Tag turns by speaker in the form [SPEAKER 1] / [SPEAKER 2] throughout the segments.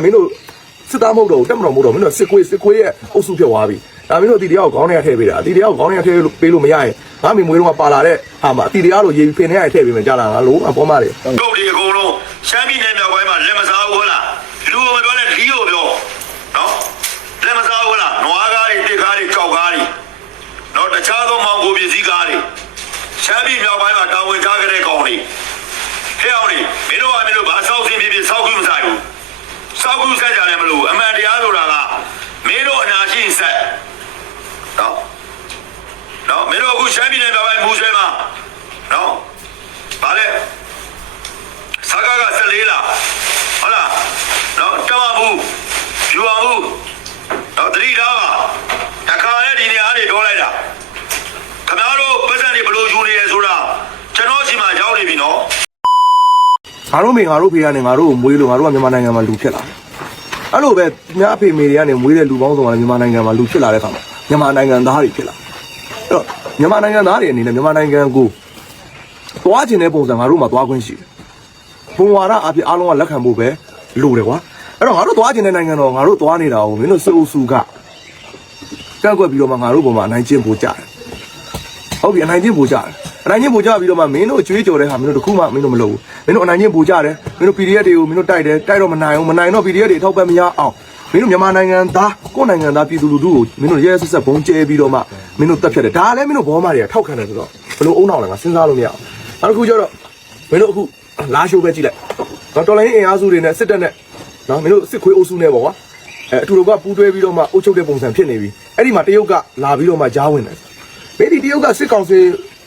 [SPEAKER 1] ဒါမင်းတို့စစ်သားမဟုတ်တော့ဘူးတက်မတော်မဟုတ်တော့မင်းတို့စစ်ခွေးစစ်ခွေးရဲ့အုပ်စုဖြစ်သွားပြီဒါမင်းတို့အတီတရားကိုခေါင်းထဲကထည့်ပေးတာအတီတရားကိုခေါင်းထဲကထည့်ပေးလို့မရရင်ငါမိမွေးတော့ပါလာတဲ့ဟာမှာအတီတရားလို့ရေဖင်ထဲကထည့်ပေးမယ်ကြားလားငါလုံးအပေါ်မှာတွေ
[SPEAKER 2] တို့ဒီအကုန်လုံးရှမ်းပြည်နယ်မြောက်ပိုင်းမှာလက်မစားဘူးဟုတ်လားလူကိုမပြောနဲ့လီကိုပြောနော်လက်မစားဘူးဟုတ်လားနွားကားတွေတစ်ကားတွေကြောက်ကားတွေနော်တခြားသောမောင်ကိုပစ္စည်းကားတွေရှမ်းပြည်မြောက်ပိုင်းမှာတာဝန်ချခဲ့တဲ့ကောင်တွေဟဲ့အောင်လေမင်းတို့ကမင်းတို့ဘာစောက်စင်းဖြစ်ဖြစ်စောက်ကူးမဆိုင်ဘူး စောက်ကူးဆက်ကြတယ်မလို့အမှန်တရားဆိုတာကမင်းတို့အနာရှိဆက်နော်နော်မင်းတို့အခုရှမ်းပြည်နယ်မြောက်ပိုင်းမူဆွဲမှာနော်ဗာလဲစကားက14လားဟုတ်လားနော်တမဘူးယူအောင်ဘူးနော်တတိထားပါတခါနဲ့ဒီနေရာတွေပြောလိုက်တာခင်ဗျားတို့ပတ်စံတွေဘယ်လိုယူနေရဲဆိုတာကျွန်တော်စီမှာရောက်နေပြီနော်
[SPEAKER 1] ငါတို့မိငါတို့ဖေကနေငါတို့ကိုမွေးလို့ငါတို့ကမြန်မာနိုင်ငံမှာလူဖြစ်လာ အဲ့လိုပဲမြအဖေမေတွေကနေမွေးတဲ့လူပေါင်းစုံကလည်းမြန်မာနိုင်ငံမှာလူဖြစ်လာတဲ့ခါမှာမြန်မာနိုင်ငံသားတွေဖြစ်လာအဲ့တော့မြန်မာနိုင်ငံသားတွေအနေနဲ့မြန်မာနိုင်ငံကိုသွားခြင်းတဲ့ပုံစံငါတို့မှာသွားခွင့်ရှိတယ်ဘုံဝါဒအဖြစ်အားလုံးကလက်ခံဖို့ပဲလိုတယ်ကွာအဲ့တော့ငါတို့သွားခြင်းတဲ့နိုင်ငံတော့ငါတို့သွားနေတာကိုမင်းတို့စစ်အုပ်စုကကန့်ကွက်ပြီးတော့မှငါတို့ပုံမှာအနိုင်ကျင့်ဖို့ကြတယ်ဟုတ်ပြီအနိုင်ချင်းပူကြတယ်အ နိုင်ချင်းပူကြပြီးတော့မှမင်းတို့ကြွေးကြော်တဲ့ဟာမင်းတို့တခုမှမင်းတို့မလုပ်ဘူးမင်းတို့အနိုင်ချင်းပူကြတယ်မင်းတို့ PDF တွေကိုမင်းတို့တိုက်တယ်တိုက်တော့မနိုင်ဘူးမနိုင်တော့ PDF တွေအထောက်ပံ့မရအောင်မင်းတို့မြန်မာနိုင်ငံသားကိုယ့်နိုင်ငံသားပြည်သူလူထုကိုမင်းတို့ရဲရဲဆက်ဆက်ဘုံကျဲပြီးတော့မှမင်းတို့တက်ဖြတ်တယ်ဒါလည်းမင်းတို့ဘောမတွေကထောက်ခံတယ်ဆိုတော့ဘယ်လိုအုံနောက်လဲငါစဉ်းစားလို့မရအောင်နောက်တစ်ခုကျတော့မင်းတို့အခုလာရှိုးပဲကြည့်လိုက်တော့တော်လိုင်းအင်အားစုတွေနဲ့စစ်တပ်နဲ့နော်မင်းတို့စစ်ခွေးအုပ်စုနဲ့ပေါ့ကွာအဲအတူတူကပူးတွဲပြီးတော့မှအုပ်ချုပ်တဲ့ပုံစံဖြစ်နေပြီအဲ့ဒီမှာတရုတ်ကလာပြီးတော့မှကြားဝင်တယ်မင်းဒီတရုတ်ကစစ်ကောင်စီ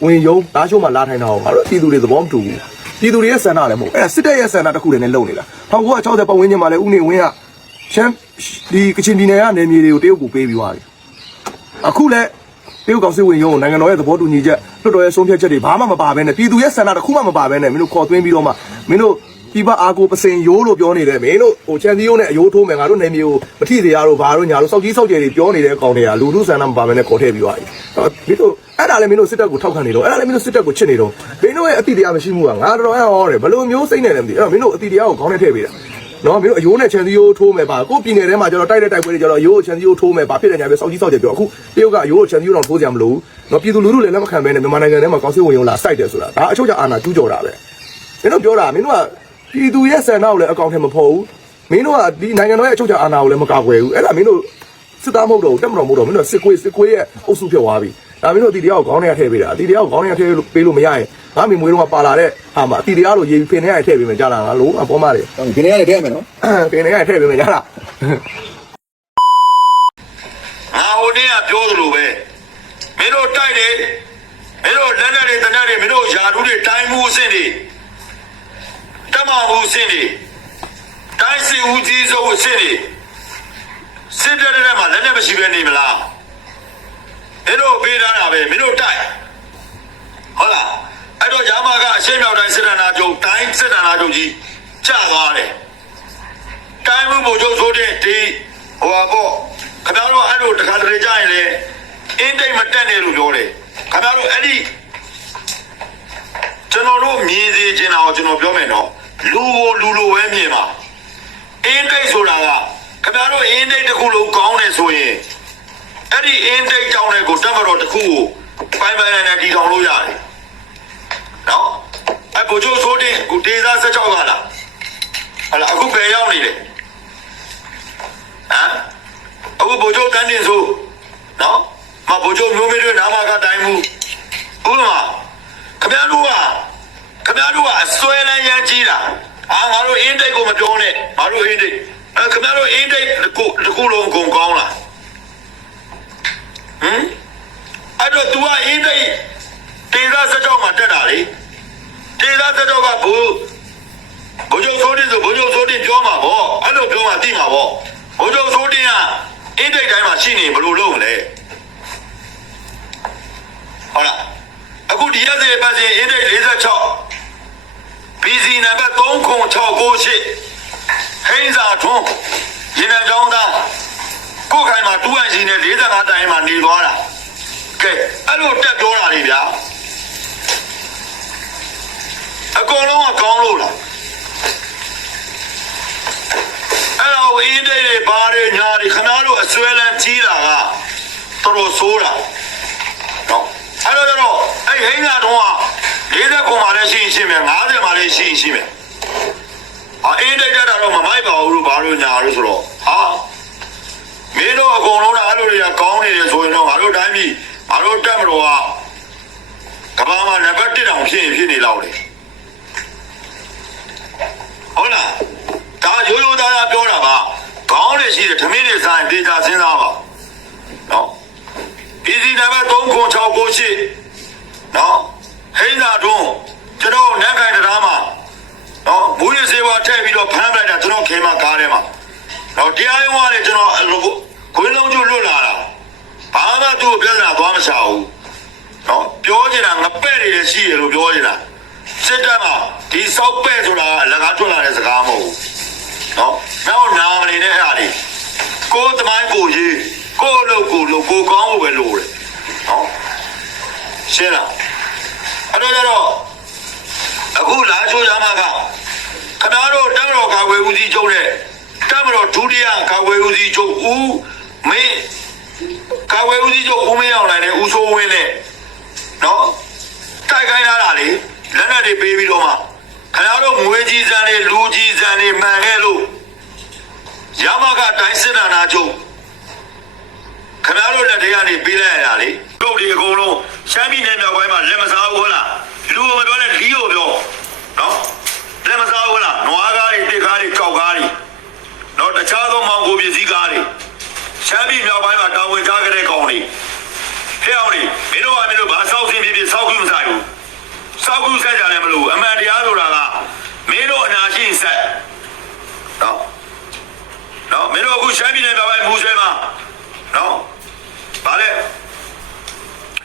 [SPEAKER 1] ဝင်ယုံဓာချိုးမှာလာထိုင်တာအောင်ငါတို့ပြည်သူတွေသဘောမတူဘူးပြည်သူတွေရဲ့ဆန္ဒလည်းမဟုတ်အဲ့ဒါစစ်တပ်ရဲ့ဆန္ဒတစ်ခုတည်းနဲ့လုံနေတာ1960ပတ်ဝန်းကျင်မှာလည်းဥနေဝင်းကရှမ်းဒီကချင်ပြည်နယ်ကနေမြေတွေကိုတရုတ်ကိုပေးပြီးသွားပြီအခုလည်းတရုတ်ကောင်စစ်ဝင်ယုံကိုနိုင်ငံတော်ရဲ့သဘောတူညီချက်လွှတ်တော်ရဲ့ဆုံးဖြတ်ချက်တွေဘာမှမပါဘဲနဲ့ပြည်သူရဲ့ဆန္ဒတစ်ခုမှမပါဘဲနဲ့မင်းတို့ခေါ်သွင်းပြီးတော့မှမင်းတို့ ဒီပအာကိုပစင်ရိုးလို့ပြောနေတယ်မင်းတို့ဟိုချန်စီယိုးနဲ့အယိုးထိုးမယ်ငါတို့နေမျိုးမထိသေးရတို့ဘာတို့ညာတို့စောက်ကြီးစောက်ကျယ်တွေပြောနေတဲ့အကောင်တွေကလူလူဆန္ဒမပါဘဲနဲ့ခေါ်ထည့်ပြီးသွားပြီတော့မင်းတို့အဲ့ဒါလည်းမင်းတို့စစ်တပ်ကိုထောက်ခံနေတော့အဲ့ဒါလည်းမင်းတို့စစ်တပ်ကိုချစ်နေတော့မင်းတို့ရဲ့အတိတရားမရှိမှုကငါတော်တော်ဟောတယ်ဘလို့မျိုးစိတ်နဲ့လည်းမသိအဲ့တော့မင်းတို့အတိတရားကိုခေါင်းထဲထည့်ပေးတာနော်မင်းတို့အယိုးနဲ့ချန်စီယိုးထိုးမယ်ပါကိုပြည်နယ်ထဲမှာကျတော့တိုက်တဲ့တိုက်ပွဲတွေကျတော့အယိုးကိုချန်စီယိုးထိုးမယ်ပါဖြစ်တယ်ညာပဲစောက်ကြီးစောက်ကျယ်ပြောအခုတရုတ်ကအယိုးကိုချန်စီယိုးတော့ထိုးကြမလို့နော်ပြည်သူလူထုလည်းလက်မခံဘဲနဲ့မြန်မာနိုင်ငံထဲမှာကောင်းစစ်ဝင်ရုံလာစိုက်တယ်ဆိုတာဒါအချုပ်ချအာဏာကျူးကျော်တာပဲမင်းတို့ပြောတာမင်းတို့က ပြည်သူရဲ့ဆန္ဒကိုလည်းအကောင့်ထဲမဖော်ဘူးမင်းတို့ကဒီနိုင်ငံတော်ရဲ့အချုပ်ချအာဏာကိုလည်းမကာကွယ်ဘူးအဲ့ဒါမင်းတို့စစ်သားမဟုတ်တော့ဘူးတက်မတော်မဟုတ်တော့ဘူးမင်းတို့စစ်ခွေးစစ်ခွေးရဲ့အုပ်စုဖြစ်သွားပြီဒါမင်းတို့အတီတရားကိုခေါင်းထဲကထည့်ပေးတာအတီတရားကိုခေါင်းထဲကထည့်ပေးလို့မရရင်ငါမိမွေးတော့ပါလာတဲ့ဟာမှာအတီတရားလို့ရေဖင်ထဲကထည့်ပေးမယ်ကြားလားငါလုံးအပေါ်မှာတွေ
[SPEAKER 3] ဒီနေ့ရတယ်တဲ့မယ်နော်
[SPEAKER 1] ပင်ထဲကထည့်ပေးမယ်ကြားလား
[SPEAKER 2] ငါဟိုနေ့ကပြောသလိုပဲမင်းတို့တိုက်တယ်မင်းတို့လက်နဲ့တွေတနက်တွေမင်းတို့ယာဓုတွေတိုင်းမှုအဆင့်တွေ တမမှုအဆင့်တွေတိုင်းစီဦးကြီးဆုံးအဆင့်တွေစစ်တပ်တွေမှာလက်နဲ့မရှိဘဲနေမလားမင်းတို့ပေးထားတာပဲမင်းတို့တိုက်ဟုတ်လားအဲ့တော့ဂျာမာကအရှေ့မြောက်တိုင်းစစ်တပ်နာချုပ်တိုင်းစစ်တပ်နာချုပ်ကြီးကျသွားတယ်တိုင်းမှုဘုံချုပ်ဆိုတဲ့ဒီဟိုပါပေါ့ခင်ဗျားတို့အဲ့လိုတခါတလေကြရင်လေအင်းတိတ်မတက်နေလို့ပြောတယ်ခင်ဗျားတို့အဲ့ဒီကျွန်တော်တို့မြင်စေချင်တာကိုကျွန်တော်ပြောမယ်နော် လူကိုလူလိုပဲမြင်ပါအင်းတိတ်ဆိုတာကခင်ဗျားတို့အင်းတိတ်တစ်ခုလုံးကောင်းတယ်ဆိုရင်အဲ့ဒီအင်းတိတ်ကြောင်းတဲ့ကိုတက်မတော်တစ်ခုကိုပိုင်ပိုင်နိုင်နိုင်တည်ထောင်လို့ရတယ်နော်အဲ့ဘုံချုပ်ဆိုတဲ့ကိုဒေသ16ကလားဟလာအခုပဲရောက်နေတယ်ဟမ်အခုဘိုလ်ချုပ်တန်းတင်ဆိုနော်မဘိုလ်ချုပ်မျိုးမေးတွေနာမကတိုင်းမှုဥပမာခင်ဗျားတို့က ခင်ဗျားတို့ကအစွဲလန်းရမ်းကြီးတာအာငါတို့အင်းတိတ်ကိုမပြောနဲ့ငါတို့အင်းတိတ်အဲခင်ဗျားတို့အင်းတိတ်ကိုတစ်ခုလုံးအကုန်ကောင်းလားဟမ်အဲ့တော့ तू ကအင်းတိတ်ဒေသစကြောက်မှာတက်တာလေဒေသစကြောက်ကဘိုးဘုံချုပ်ဆိုးတင်ဆိုဘုံချုပ်ဆိုးတင်ပြောမှာပေါ့အဲ့လိုပြောမှသိမှာပေါ့ဘုံချုပ်ဆိုးတင်ကအင်းတိတ်တိုင်းမှာရှိနေဘယ်လိုလုပ်မလဲဟုတ်လားအခုဒီရက်စေပတ်စဉ်အင်းတိတ်46 BC နံပါတ်3698ဟိန်းစာထွန်းရေနံကျောင်းသားကိုယ်ခိုင်မှာတူအန်စီနဲ့45တိုင်းမှာနေသွားတာကဲအဲ့လိုတက်ပြောတာလေဗျာအကုန်လုံးကကောင်းလို့လားအဲ့တော့ဟိုအင်းတိတ်တွေဘာတွေညာတွေခနာတို့အစွဲလန်းကြီးတာကတော်တော်ဆိုးတာနော်အဲ့တော့ကျတော့အဲ့ဟိန်းကတော့ 40ခုမှလည်းရှိရင်ရှိမယ်50မှလည်းရှိရင်ရှိမယ်အအင်းတိတ်တက်တာတော့မမိုက်ပါဘူးလို့ဘာလို့ညာလို့ဆိုတော့ဟာမင်းတို့အကုန်လုံးကအဲ့လိုတွေကကောင်းနေတယ်ဆိုရင်တော့ငါတို့တိုင်းပြည်ငါတို့တက်မတော်ကကဘာမှာနံပါတ်1တောင်ဖြစ်ရင်ဖြစ်နေလောက်တယ်ဟုတ်လားဒါရိုးရိုးသားသားပြောတာပါခေါင်းတွေရှိတယ်ထမင်းတွေစားရင်ဒေတာစဉ်းစားပါနော်ပြည်စီနံပါတ်3ခွန်6ကိုရှိနော် ဟိန်းသာတွန်းကျွန်တော်နတ်ခိုင်တရားမှာနော်မူရစေဝါထည့်ပြီးတော့ဖမ်းပလိုက်တာကျွန်တော်ခင်မှာကားထဲမှာနော်တရားရုံးကနေကျွန်တော်ခွေးလုံးကျွလွတ်လာတာဘာမှသူ့ကိုပြဿနာသွားမချဘူးနော်ပြောချင်တာငပဲ့တွေလည်းရှိတယ်လို့ပြောချင်တာစစ်တပ်ကဒီစောက်ပဲ့ဆိုတာအလကားထွက်လာတဲ့စကားမဟုတ်ဘူးနော်နောက်နာမနေနဲ့အဲ့ဒါလေးကိုယ်သမိုင်းကိုရေးကိုယ်လို့ကိုယ်လို့ကိုကောင်းဖို့ပဲလို့တယ်နော်ရှင်းလား အဲ့ဒါတော့အခုလာချိုးရမှာကခမားတို့တမတော်ကာဝေဦးစီးချုပ်တဲ့တမတော်ဒုတိယကာဝေဦးစီးချုပ်ဦးမင်းကာဝေဦးစီးချုပ်ဦးမင်းအောင်နိုင်တဲ့ဦးစိုးဝင်းနဲ့နော်တိုက်ခိုင်းလာတာလေလက်နက်တွေပေးပြီးတော့မှခမားတို့ငွေကြီးစံတွေလူကြီးစံတွေမှန်ခဲ့လို့ရမကတိုင်းစစ်ဌာနချုပ် ခင်ဗျားတို့လက်ထဲကနေပေးလိုက်ရတာလေတို့ဒီအကုန်လုံးရှမ်းပြည်နယ်မြောက်ပိုင်းမှာလက်မစားဘူးဟုတ်လားလူကိုမပြောနဲ့လီကိုပြောနော်လက်မစားဘူးဟုတ်လားနွားကားတွေတစ်ကားတွေကြောက်ကားတွေနော်တခြားသောမောင်ကိုပစ္စည်းကားတွေရှမ်းပြည်မြောက်ပိုင်းမှာတာဝန်ချခဲ့တဲ့ကောင်တွေဖះအောင်လေမင်းတို့ကမင်းတို့ဘာစောက်စင်းဖြစ်ဖြစ်စောက်ကူးမဆိုင်ဘူးစောက်ကူးဆက်ကြတယ်မလို့အမှန်တရားဆိုတာကမင်းတို့အနာရှိရင်ဆက်နော်နော်မင်းတို့အခုရှမ်းပြည်နယ်မြောက်ပိုင်းမူဆဲမှာ နော်ဗာလေ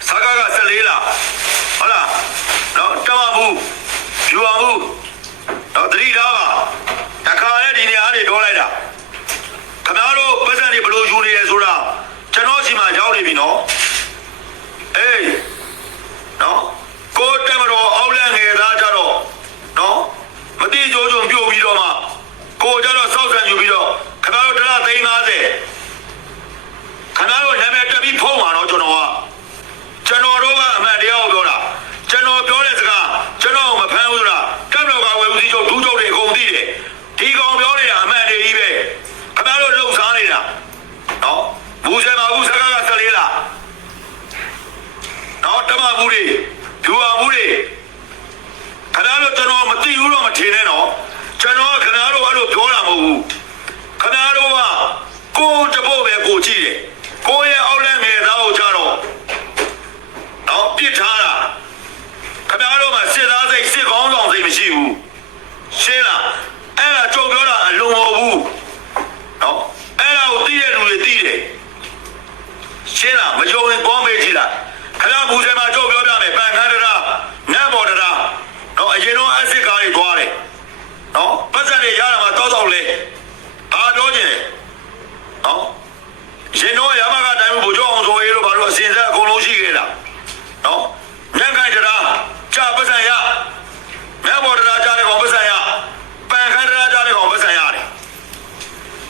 [SPEAKER 2] စကားက14လားဟုတ်လားနော်တမဘူးယူအောင်ဘူးနော်တတိထားပါတခါလေဒီနေရာနေပြောလိုက်တာခင်ဗျားတို့ပတ်စံတွေဘယ်လိုယူနေလဲဆိုတာကျွန်တော်စီမှာရောက်နေပြီနော် အေးနော်ကိုတက်မတော်အောက်လန့်ငယ်သားကြတော့နော်မတိကြိုးကြုံပြုတ်ပြီးတော့မှကိုကြတော့စောက်ဆံယူပြီးတော့ခင်ဗျားတို့တလားသိန်း50ခင်ဗျားတို့နာမည်တက်ပြီးဖုံးပါတော့ကျွန်တော်ကကျွန်တော်တို့ကအမှန်တရားကိုပြောတာကျွန်တော်ပြောတဲ့စကားကျွန်တော်မဖမ်းဘူးလားတက်မတော်ကဝယ်ဦးစီးချုပ်ဒူးချုပ်တွေအကုန်သိတယ်ဒီကောင်ပြောနေတာအမှန်တည်းကြီးပဲခင်ဗျားတို့လှုပ်ရှားနေတာနော်ဘူးဆယ်မှာအခုစကားက14လား နော်တမဘူးတွေဖြူပါဘူးတွေခဏတော့ကျွန်တော်မသိဘူးတော့မထင်နဲ့နော်ကျွန်တော်ကခဏတော့အဲ့လိုပြောတာ မဟုတ်ဘူးခဏတော့ကကိုယ်တပုတ်ပဲကိုကြည့်တယ်ကိုယ့်ရဲ့အောက်လက်ငယ်သားကိုကြတော့နော်ပြစ်ထားတာခဏတော့မှစစ်သားစိတ်စစ်ကောင်းဆောင်စိတ်မရှိဘူးရှင်းလားအဲ့ဒါကြုံပြောတာအလုံးမဟုတ်ဘူးနော်အဲ့ဒါကိုသိတဲ့လူတွေသိတယ်ရှင်းလားမယုံရင်ကောင်းမေးကြည့်လားခဏဘူးစဲမှာကြောက်ပြောပြမယ်ပန်ခန်းတရာနတ်ဘော်တရာတော့အရင်တော့အစ်စ်ကားတွေသွားတယ်နော်ပတ်စံတွေရတာမှာတောက်တောက်လဲအာပြောချင်တယ်နော်ရင်တော့ရမကတိုင်းဘူးဘိုးကျော်အောင်ဆိုရေးလို့ဘာလို့အစင်ဆက်အကုန်လုံးရှိခဲ့တာနော်ညံခိုင်တရာကြာပတ်စံရနတ်ဘော်တရာကြာတဲ့ကောင်ပတ်စံရပန်ခန်းတရာကြာတဲ့ကောင်ပတ်စံရတယ်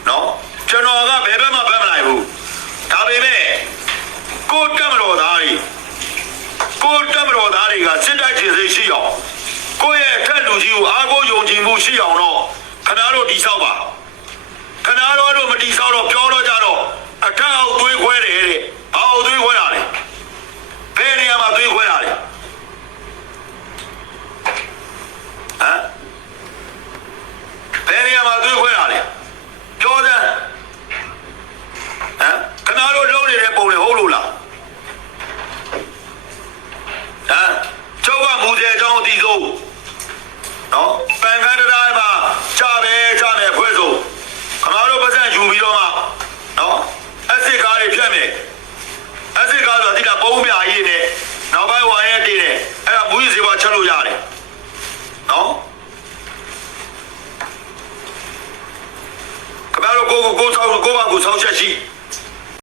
[SPEAKER 2] နော်ကျွန်တော်ကဘယ်ဘက်မှဘက်မလိုက်ဘူး ဒါပေမဲ့ကိုတက်မတော်သားတွေကိုတက်မ တော်သားတွေကစစ်တိုက်ခြေစိတ်ရှိအောင်ကိုယ့်ရဲ့အထက်လူကြီးကိုအားကိုးယုံကြည်မှုရှိအောင်တော့ခဏတော့တိဆောက်ပါခဏတော့တို့မတိဆောက်တော့ပြောတော့ကြတော့အထက်အောက်သွေးခွဲတယ်တဲ့ဘာအောက်သွေးခွဲတာလဲဘယ်နေရာမှာသွေးခွဲတာလဲဟမ်